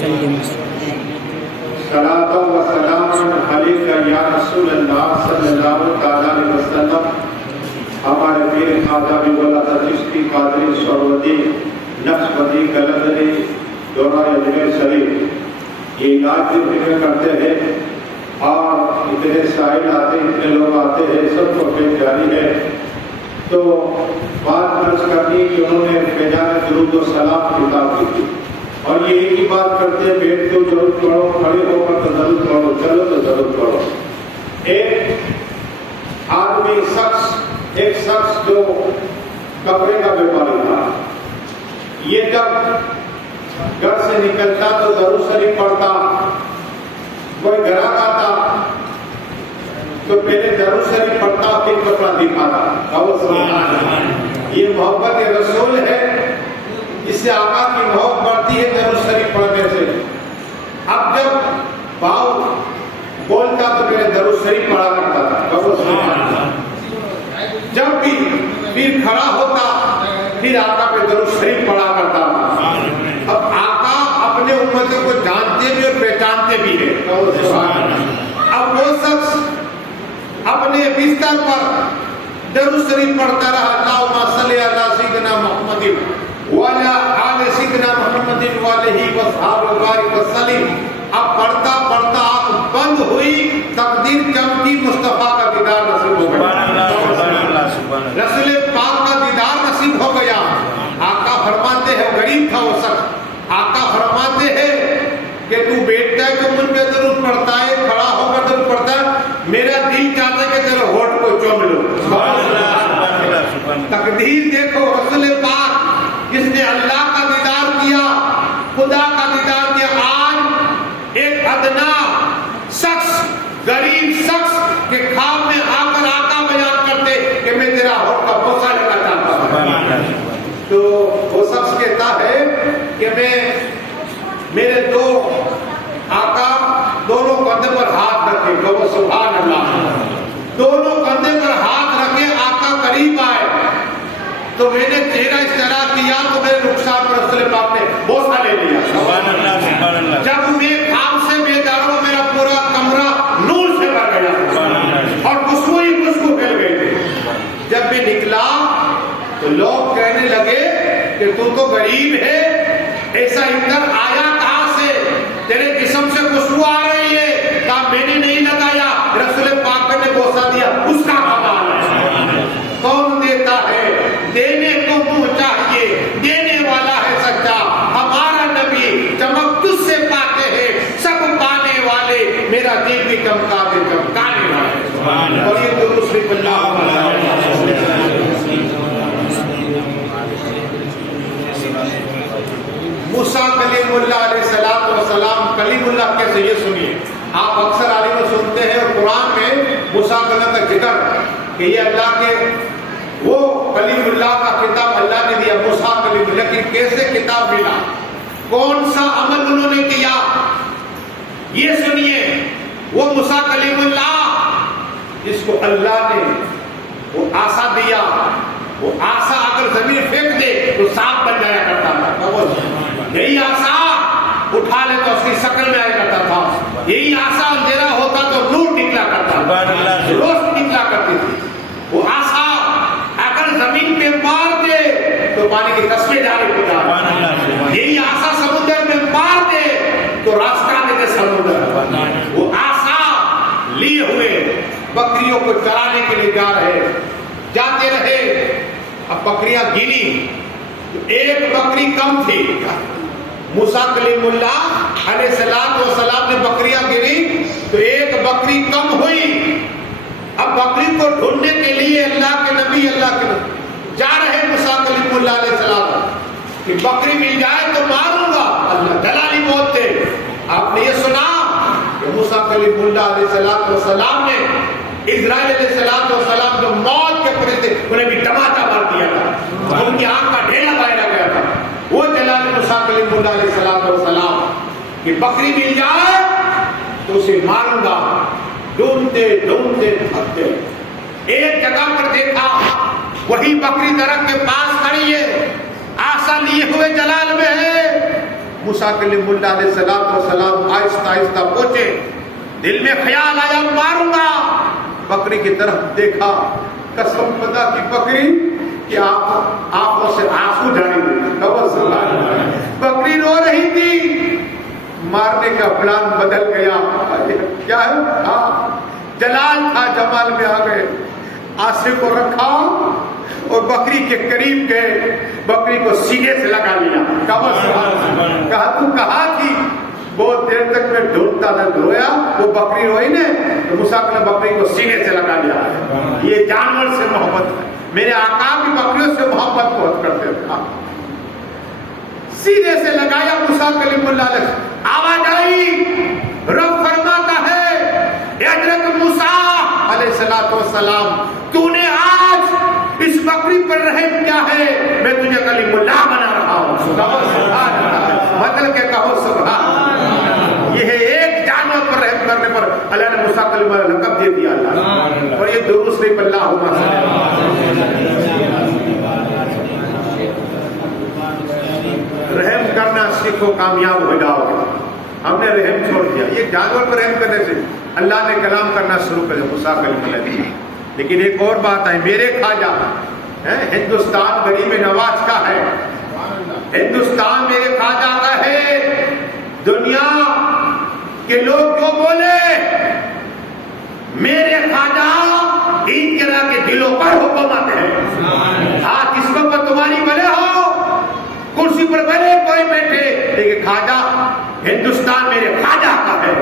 وسلم صلاۃ و سلام علیک یا رسول اللہ صلی اللہ تعالی علیہ وسلم. ہمارے پیر خواجہ حبیب اللہ چشتی قادری سہروردی نقشبندی قلندری دورہ اجمیر شریف یہ علاج بھی فکر کرتے ہیں اور اتنے سائل آتے ہیں اتنے لوگ آتے ہیں سب کو پیش جاری ہے. تو بات درج کرنی کہ انہوں نے بیجان درود و سلام کتاب کی تھی اور یہ ایک ہی بات کرتے ہیں بیٹھ کے ضرور پڑھو کھڑے ہو کر تو ضرور پڑھو چلو تو ضرور پڑھو. ایک آدمی ایک شخص جو کپڑے کا بیپاری تھا یہ جب گھر سے نکلتا تو درود شریف پڑھتا. کوئی گھراک آتا تو پہلے درود شریف پڑھتا پھر کپڑا دکھاتا. یہ محبت رسول ہے. اس سے آقا کی محبت بڑھتی ہے درود شریف پڑھنے سے. اب جب باؤ بولتا تو پہلے درود شریف پڑھا کرتا تھا. جب بھی پھر کھڑا ہوتا پھر آقا پہ درود شریف پڑھا کرتا تھا. اب آقا اپنے امتوں کو جانتے بھی اور پہچانتے بھی ہیں. اب وہ شخص اپنے بستر پر درود شریف پڑھتا رہا اللہم صلی علی سیدنا محمد وعلی آل سیدنا محمد وعلیہ وصحبہ وبارک وسلم. اب پڑھتا پڑھتا آنکھ بند ہوئی تقدیر چمکی مصطفیٰ کا دیدار نصیب ہو گیا. رسول پاک کا دیدار نصیب ہو گیا. آقا فرماتے ہیں غریب تھا وہ شخص. آقا فرماتے ہیں کہ تو بیٹھتا ہے تو مجھ پہ درود پڑھتا ہے کھڑا ہو کر درود پڑھتا ہے میرا دل چاہتا ہے کہ تیرے ہونٹ کو چوم لوں. تقدیر دیکھو رسول پاک جس نے اللہ کا دیدار کیا خدا کا دیدار کیا. آج ایک ادنا شخص غریب شخص کے خواب میں آ کر آقا بیان کرتے کہ میں تیرا ہونٹ کا بوسہ لینا چاہتا ہوں. تو وہ شخص کہتا ہے کہ میرے دو آقا دونوں کندھے پر ہاتھ رکھے. کہو سبحان اللہ. دونوں کندھے پر ہاتھ رکھے آقا قریب آئے تو میں نے چہرہ اس طرح کیا تو میرے رخسار پر رسول پاک نے بوسہ لے لیا. سبحان اللہ سبحان اللہ. جب میں خواب سے بیدار ہوں میرا پورا کمرہ نور سے بھر گیا اور خوشبو ہی خوشبو پھیل گئی تھی. جب میں نکلا تو لوگ کہنے لگے کہ تو غریب ہے ایسا اندر آیا کہاں سے تیرے جسم سے خوشبو آ رہی ہے. کہا میں نے نہیں لگایا رسول پاک نے بوسہ دیا اس کا کمال ہے. کون دیتا ہے دینے کو منہ چاہیے دینے والا ہے سچا. ہمارا نبی چمک تجھ سے پاتے ہیں سب پانے والے میرا دل بھی چمکا دے چمکانے والے. اور یہ درود شریف موسیٰ کلیم اللہ علیہ السلام کلیم اللہ کیسے یہ سنیے. آپ اکثر عالم میں سنتے ہیں اور قرآن میں موسیٰ کلیم کا ذکر کہ یہ اللہ کے وہ کلیم اللہ کا کتاب اللہ نے دیا موسیٰ کلیم. لیکن کیسے کتاب ملا کون سا عمل انہوں نے کیا یہ سنیے. وہ موسیٰ کلیم اللہ جس کو اللہ نے وہ آسا دیا وہ آسا اگر زمین پھینک دے تو سانپ بن جایا کرتا تھا. یہی آسا اٹھا لے تو اس کی شکل میں آیا کرتا تھا. یہی آسا اندھیرا ہوتا تو نور نکلا کرتا تھا روشنی نکلا کرتی تھی. وہ آسا اگر زمین پہ مار دے تو پانی کی قصبے جاری ہو جاتی. یہی آسا سمندر میں مار دے تو راستہ دے دے سمندر. وہ آسا لیے ہوئے بکریوں کو چرانے کے لیے جا رہے جاتے رہے. اب بکریاں گنی ایک بکری کم تھی. موسیٰ کلیم اللہ علیہ السلام نے بکریاں گری تو ایک بکری کم ہوئی. اب بکری کو ڈھونڈنے کے لیے اللہ کے نبی جا رہے موسیٰ کلیم اللہ علیہ السلام کہ بکری مل جائے تو ماروں گا. اللہ جلالی موت تھے. آپ نے یہ سنا کہ موسیٰ کلیم اللہ علیہ السلام نے اسرائیل علیہ السلام جو موت کے فرشتے انہیں بھی ٹماٹا مار دیا تھا. ان کی آنکھ کا ڈھیلا باہر گیا تھا. وہ جلال موسیٰ کلیم اللہ علیہ السلام کہ بکری مل جائے تو اسے ماروں گا. ڈھونڈتے ڈھونڈتے تھکتے ایک جگہ پر دیکھا وہی بکری درخت کے پاس کھڑی ہے آسا لیے ہوئے جلال میں ہے. موسیٰ کلیم اللہ علیہ السلام آہستہ آہستہ پہنچے. دل میں خیال آیا ماروں گا. بکری کی طرف دیکھا, قسم خدا کی بکری کہ آنکھوں سے آنسو جاری ہوئی. بکری رو رہی تھی. مارنے کا پلان بدل گیا. کیا ہے؟ جلال تھا, جمال میں آ گئے. آسے کو رکھا اور بکری کے قریب گئے, بکری کو سینے سے لگا لیا. کہا تو کہاں تھی؟ بہت دیر تک میں ڈھونڈتا تھا. رویا وہ بکری روئی نے تو موسیٰ نے بکری کو سینے سے لگا لیا. یہ جانور سے محبت ہے. میرے آقا بھی بکریوں سے محبت بہت کرتے تھے. سینے سے لگایا موسیٰ کلیم اللہ علیہ. آواز آئی, رب فرماتا ہے اے حضرت موسیٰ علیہ السلام, تو نے آج اس بکری پر رحم کیا ہے؟ میں تجھے کلیم اللہ بنا رہا ہوں. مطلب کہ کہو سبحان. یہ ہے ایک جانور پر رحم کرنے پر اللہ نے موسیٰ کلیم اللہ لقب دے دیا. اللہ اور یہ درود شریف اللہم رحم کرنا سیکھو, کامیاب ہو جاؤ گے. ہم نے رحم چھوڑ دیا. یہ جانور پر رحم کرنے سے اللہ نے کلام کرنا شروع کر دیا موسیٰ کلیم اللہ. لیکن ایک اور بات ہے, میرے خواجہ ہندوستان غریب نواز کا ہے. ہندوستان میرے خواجہ کا ہے. دنیا کے لوگ جو بولے, میرے خواجہ ان طرح کے دلوں پر حکومت ہے. ہاں جسموں پر تمہاری بلے ہو, کرسی پر بلے کوئی بیٹھے, لیکن خواجہ ہندوستان میرے خواجہ کا ہے.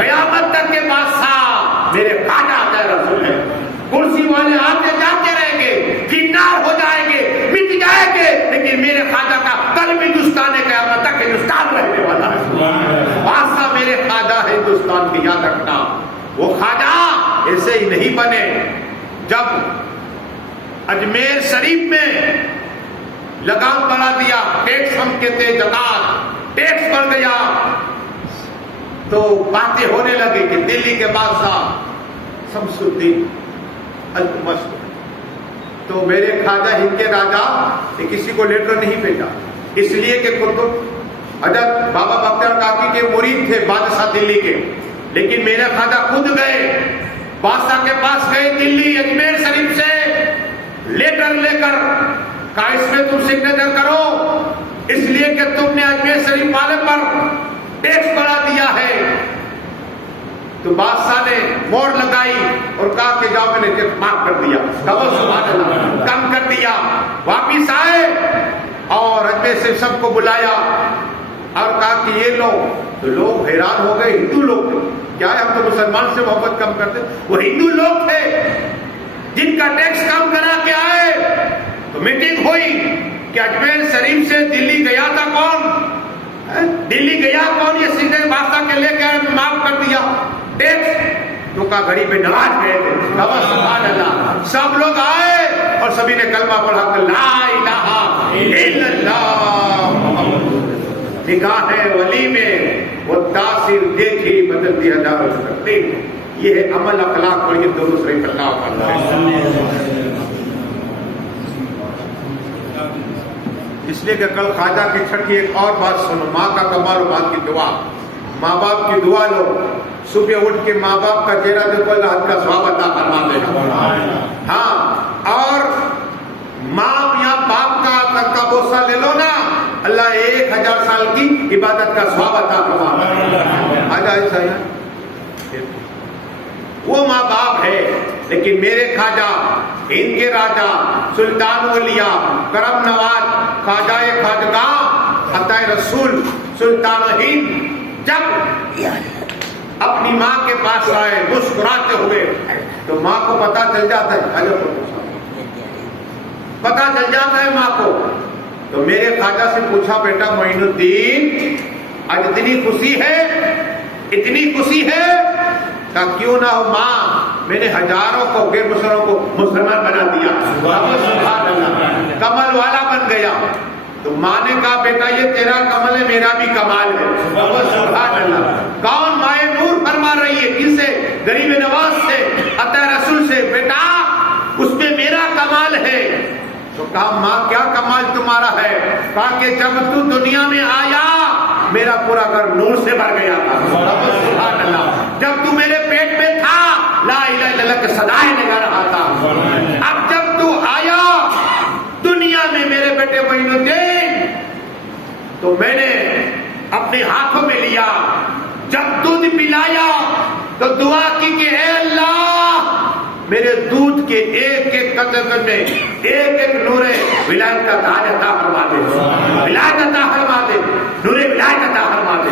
قیامت تک کے بادشاہ میرے خواجہ کا رسول ہے. کرسی والے آتے جاتے رہیں گے, کنار ہو جائیں گے, مٹ جائیں گے, لیکن میرے خواجہ کا قلب ہندوستان ہے. قیامت تک ہندوستان رہنے والا ہے. بادشاہ میرے خواجہ ہندوستان کی یاد رکھنا. وہ خواجہ ایسے ہی نہیں بنے. جب اجمیر شریف میں لگام بڑھا دیا, ٹیکس ہم کہتے زکات, ٹیکس بڑھ گیا, تو باتیں ہونے لگی کہ دلی کے بادشاہ شمس الدین التمش, تو میرے خواجہ ہند کے راجا نے کسی کو لیٹر نہیں بھیجا, اس لیے کہ حضرت بابا بختیار کاکی کے مرید تھے بادشاہ دلی کے. لیکن میرے خواجہ خود گئے, بادشاہ کے پاس گئے دلی اجمیر شریف سے لیٹر لے کر. کہا اس میں تم سگنیچر کرو, اس لیے کہ تم نے اجمیر شریف والے پر ٹیکس بڑھا دیا ہے. تو بادشاہ نے مور لگائی اور کہا کہ جاؤ, میں نے ٹیکس معاف کر دیا. سبحان اللہ, کم کر دیا. واپس آئے اور اجمیر سے سب کو بلایا اور کہا کہ یہ لوگ, تو لوگ حیران ہو گئے. ہندو لوگ کیا ہے, ہم تو مسلمان سے محبت کم کرتے. وہ ہندو لوگ تھے جن کا ٹیکس کم کرا کے آئے. تو میٹنگ ہوئی کہ اجمیر شریف سے دلی گیا تھا کون, دلی گیا کون, یہ سیدھے بادشاہ کے لے کے معاف کر دیا ٹیکس. تو کا گھڑی پہ نواز گئے تھے. سبحان اللہ. سب لوگ آئے اور سبھی نے کلمہ پڑھا کہ لا الہ الا اللہ. نگاہ ولی میں وہ تاثیر دیکھی بدلتی ہزاروں سے تقریب. یہ ہے عمل اخلاق پڑھیے درود شریف اللہ. اس لیے کہ کل خواجہ کی چھٹی ایک اور بات سنو, ماں کا کمال و ماں کی دعا. ماں باپ کی دعا لو. صبح اٹھ کے ماں باپ کا چہرہ دیکھو, اللہ کا ثواب عطا فرما دے گا. ہاں, اور ماں یا باپ کا بوسہ لے لو نا, اللہ 1000 سال کی عبادت کا ثواب عطا فرما دے گا. آ جائے سایہ, وہ ماں باپ ہے. لیکن میرے خواجہ ہند کے راجا سلطان اولیاء کرم نواز خواجہ خواجگاہ عطا رسول سلطان ہند جب اپنی ماں کے پاس آئے مسکراتے ہوئے, تو ماں کو پتا چل جاتا ہے, پتا چل جاتا ہے ماں کو. تو میرے خواجہ سے پوچھا, بیٹا معین الدین آج اتنی خوشی ہے, اتنی خوشی ہے؟ کہا کیوں نہ ہو ماں, میں نے ہزاروں کو غیر مسلمانوں کو مسلمان بنا دیا. سبحان اللہ, کمل والا بن گیا. تو ماں نے کہا بیٹا یہ تیرا کمل ہے, میرا بھی کمال ہے. سبحان اللہ. کون مائے نور فرما رہی ہے, کس سے؟ غریب نواز سے, عطا رسول سے. بیٹا اس میں میرا کمال ہے. تو کہا ماں کیا کمال تمہارا ہے؟ کہا کہ جب تو دنیا میں آیا میرا پورا گھر نور سے بھر گیا تھا. سبحان اللہ. جب تو میرے پیٹ میں تھا لا الہ الا اللہ کے صدائیں لگا رہا تھا. اب جب تو آیا دنیا میں میرے بیٹے معین الدین تو میں نے اپنے ہاتھوں میں لیا. جب دودھ پلایا تو دعا کی کہ اے اللہ میرے دودھ کے ایک ایک قطرے میں ایک ایک نور ولایت کا تاج عطا فرما دے. ولایت عطا فرما دے. نور ولایت عطا فرما دے.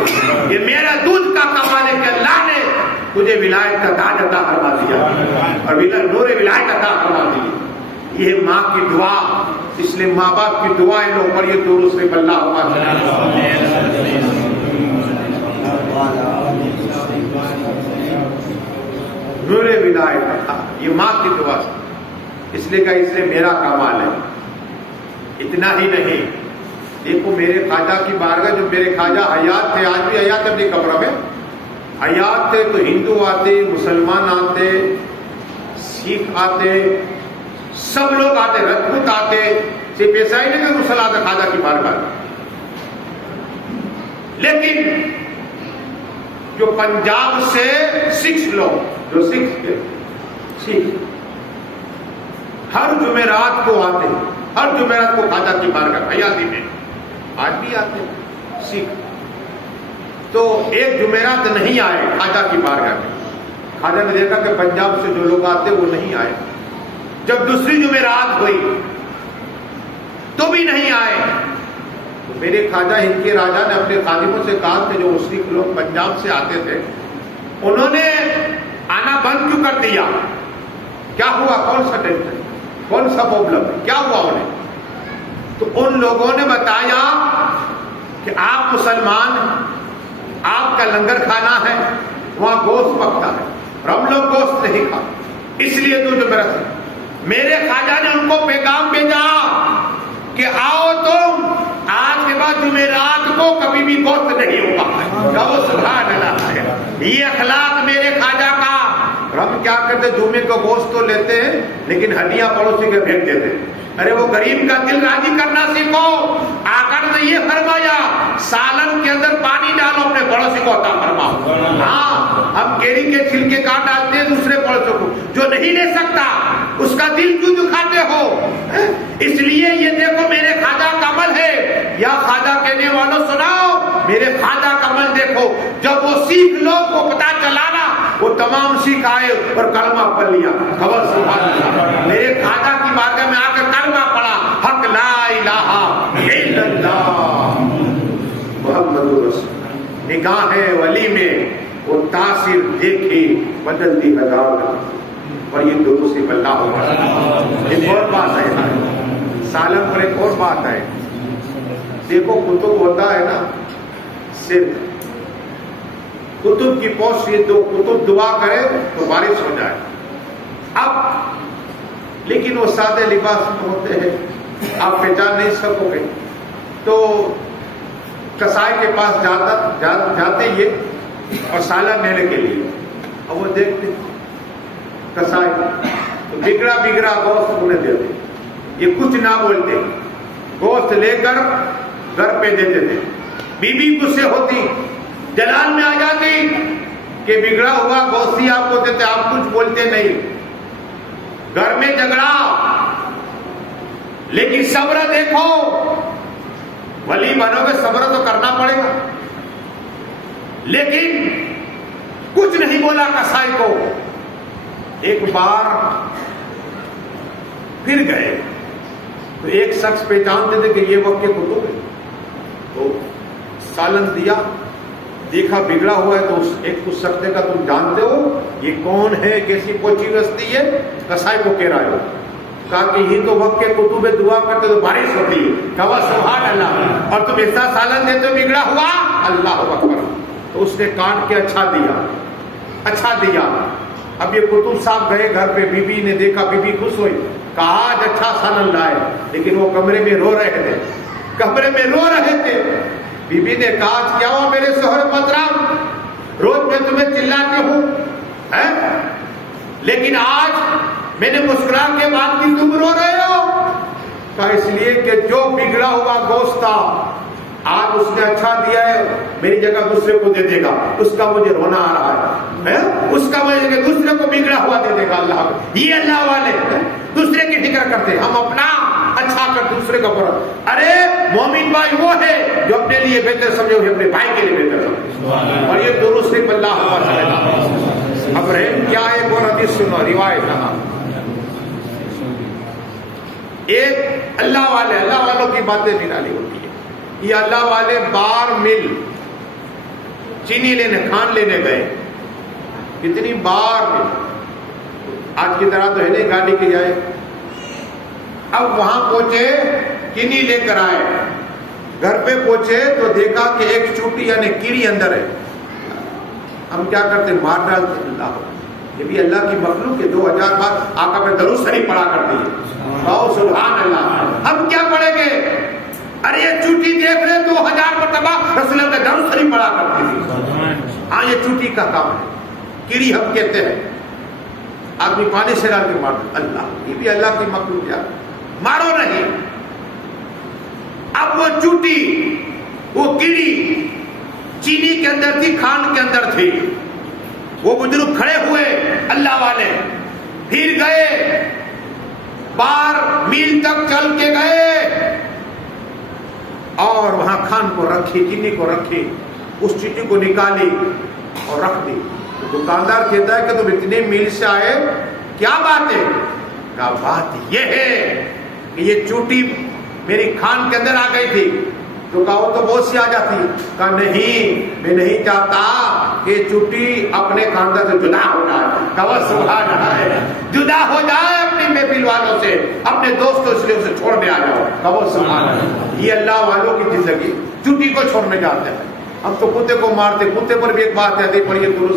یہ میرا دودھ کا کمال ہے کہ اللہ نے مجھے ولایت کا تاج عطا فرما دیا اور نور ولایت عطا فرما دی. یہ ماں کی دعا. اس لیے ماں باپ کی دعائیں لو پڑھیے درود شریف اللہم نور ولایت. یہ ماں کی دعا. اس لیے کہ اس لیے میرا کمال ہے. اتنا ہی نہیں, دیکھو میرے خواجہ کی بارگاہ, جو میرے خواجہ حیات تھے, آج بھی حیات اپنی قبر میں حیات تھے, تو ہندو آتے, مسلمان آتے, سکھ آتے, سب لوگ آتے, رجپوت آتے. صرف ایسا ہی نہیں کہ مسلمان آتے خواجہ کی بارگاہ. لیکن جو پنجاب سے سکھ لوگ, جو سکھ ہر جمعرات کو آتے, ہر جمعرات کو خواجہ کی بارگاہ حیاتی میں, آج بھی آتے سکھ. تو ایک جمعرات نہیں آئے خواجہ کی بارگاہ میں. خواجہ نے دیکھا کہ پنجاب سے جو لوگ آتے وہ نہیں آئے. جب دوسری جمعرات ہوئی تو بھی نہیں آئے. تو میرے خواجہ ہند کے راجا نے اپنے خادموں سے کہا کہ جو سکھ لوگ پنجاب سے آتے تھے انہوں نے آنا بند کیوں کر دیا, کیا ہوا, کون سا ٹینشن, کون سا پرابلم, کیا ہوا انہیں؟ تو ان لوگوں نے بتایا کہ آپ مسلمان, آپ کا لنگر کھانا ہے, وہاں گوشت پکتا ہے, اور ہم لوگ گوشت نہیں کھا, اس لیے تو جو میرے خواجہ نے ان کو پیغام بھیجا کہ آؤ تم آج کے بعد جمعرات کو کبھی بھی گوشت نہیں ہوگا. سبحان اللہ. یہ اخلاق میرے خواجہ کا. ہم کیا کرتے, جمعے کو گوشت تو لیتے ہیں لیکن ہڈیاں پڑوسی کے پھینک دیتے ہیں. ارے وہ غریب کا دل راضی کرنا سیکھو. آقا نے یہ فرمایا سالن کے اندر پانی ڈالو, اپنے پڑوسی کو عطا فرماؤ. ہاں ہم کیری کے چھلکے کاٹ ڈالتے ہیں دوسرے پڑوسیوں کو, جو نہیں لے سکتا اس کا دل کیوں دکھاتے ہو. اس لیے یہ دیکھو میرے خواجہ کا عمل ہے. یا خواجہ کہنے والوں سناؤ میرے خواجہ کا عمل دیکھو. جب وہ سکھ لوگ کو پتا چلا نا, وہ تمام سکھ آئے اور کلمہ پڑھ لیا. خبر سبحان اللہ. میرے خواجہ کی بارگاہ میں آ کر کلمہ پڑھا, حق لا الہ الا اللہ محمد رسول. نگاہ ولی میں وہ تاثیر دیکھی بدلتی ہزار. اور یہ درود سے اللہ ہوگا. ایک اور بات ہے سالن پر, ایک اور بات ہے. دیکھو کتب ہوتا ہے نا, صرف کتب کی پوش, یہ دو کتب دعا کرے تو بارش ہو جائے. اب لیکن وہ سادے لباس میں ہوتے ہیں, آپ پہچان نہیں سکو گے. تو کسائی کے پاس جاتے یہ اور سالن لینے کے لیے, اور وہ دیکھتے کسائی تو بگڑا بگڑا گوشت انہیں دیتے. یہ کچھ نہ بولتے, گوشت لے کر گھر پہ دیتے تھے. بیوی غصے ہوتی, جلال میں آ جاتی کہ بگڑا ہوا گوشت ہی آپ کو دیتے, آپ کچھ بولتے نہیں. گھر میں جھگڑا, لیکن صبر دیکھو, ولی بنو گے صبر تو کرنا پڑے گا. لیکن کچھ نہیں بولا کسائی کو. ایک بار پھر گئے تو ایک شخص پہچانتے تھے کہ یہ وقت کے کتب ہے, تو سالن دیا, دیکھا بگڑا ہوا ہے, تو ایک کچھ شخص کا تم جانتے ہو یہ کون ہے, کیسی پوچھی بستی ہے, کسائی کو کہہ رہے ہو. کہا کہ یہ تو وقت کے کتب دعا کرتے تو بارش ہوتی ہے. کہا سبحان اللہ, اور تم ایسا سالن دیتے ہو بگڑا ہوا, اللہ اکبر. تو اس نے کاٹ کے اچھا دیا, اچھا دیا. اب یہ کتب صاحب گئے گھر پہ, بی بی نے دیکھا, بی بی خوش ہوئی, کہا آج اچھا سالن لائے. لیکن وہ کمرے میں رو رہے تھے, کمرے میں رو رہے تھے. بی بی نے کہا آج کیا ہوا میرے شوہر محترم, روز میں تمہیں چلاتی ہوں لیکن آج میں نے مسکرا کے بات کی, تم رو رہے ہو. کہا اس لیے کہ جو بگڑا ہوا گوشت تھا آج اس نے اچھا دیا ہے، میری جگہ دوسرے کو دے دے گا، اس کا مجھے رونا آ رہا ہے، اس کا مجھے دوسرے کو بگڑا ہوا دے دے گا اللہ۔ یہ اللہ والے دوسرے کی فکر کرتے ہیں، ہم اپنا اچھا کر دوسرے کا برا۔ ارے مومن بھائی وہ ہے جو اپنے لیے بہتر سمجھے ہوئے اپنے بھائی کے لیے بہتر سمجھے، اور یہ درود صرف اللہ تعالیٰ۔ اب رحم کیا ہے؟ ایک اور حدیث سنو، روایت ہے، ایک اللہ والے، اللہ والوں کی باتیں نرالی ہوتی ہے۔ یہ اللہ والے بار مل چینی لینے، کھان لینے گئے، کتنی بار مل، آج کی طرح تو ہے نہیں گاڑی کی جائے۔ اب وہاں پہنچے، چینی لے کر آئے، گھر پہ پہنچے تو دیکھا کہ ایک چوٹی یعنی کیڑی اندر ہے۔ ہم کیا کرتے؟ مار ڈالتے۔ اللہ، یہ بھی اللہ کی مخلوق ہے، 2000 بار آقا پہ درود شریف پڑھا کرتی ہے۔ سبحان اللہ، ہم کیا پڑھیں گے؟ ارے یہ چوٹی دیکھ رہے 2000 مرتبہ رسول اللہ پہ درود شریف پڑھا کرتی تھی۔ ہاں یہ چوٹی کا کام ہے، کیڑی ہم کہتے ہیں۔ آدمی پانی سے ڈال کے مار دو، اللہ، یہ بھی اللہ کی مخلوق ہے، مارو نہیں۔ اب وہ چوٹی، وہ کیڑی چینی کے اندر تھی، کھان کے اندر تھی۔ وہ بزرگ کھڑے ہوئے اللہ والے، پھر گئے، بار میل تک چل کے گئے اور وہاں کھان کو رکھی، چینی کو رکھی، اس چینی کو نکالی اور رکھ دی۔ تو دکاندار کہتا ہے کہ تم اتنے میل سے آئے، کیا بات ہے؟ کہا بات یہ ہے کہ یہ چوٹی میری کھان کے اندر آ گئی تھی۔ تو کہا وہ تو بہت سی آ جاتی۔ کہا نہیں، میں نہیں چاہتا کہ چوٹی اپنے خاندان سے جدا ہو جائے۔ کہا سبحان اللہ، جدا ہو جائے اپنی محفل والوں سے، اپنے دوستوں سے، اسے چھوڑنے آ جاؤ۔ کہا سبحان اللہ۔ یہ اللہ والوں کی زندگی، چوٹی کو چھوڑنے جاتے ہیں۔ ہم تو کتے کو مارتے، کتے پر بھی ایک بات ہے، پڑھیے درست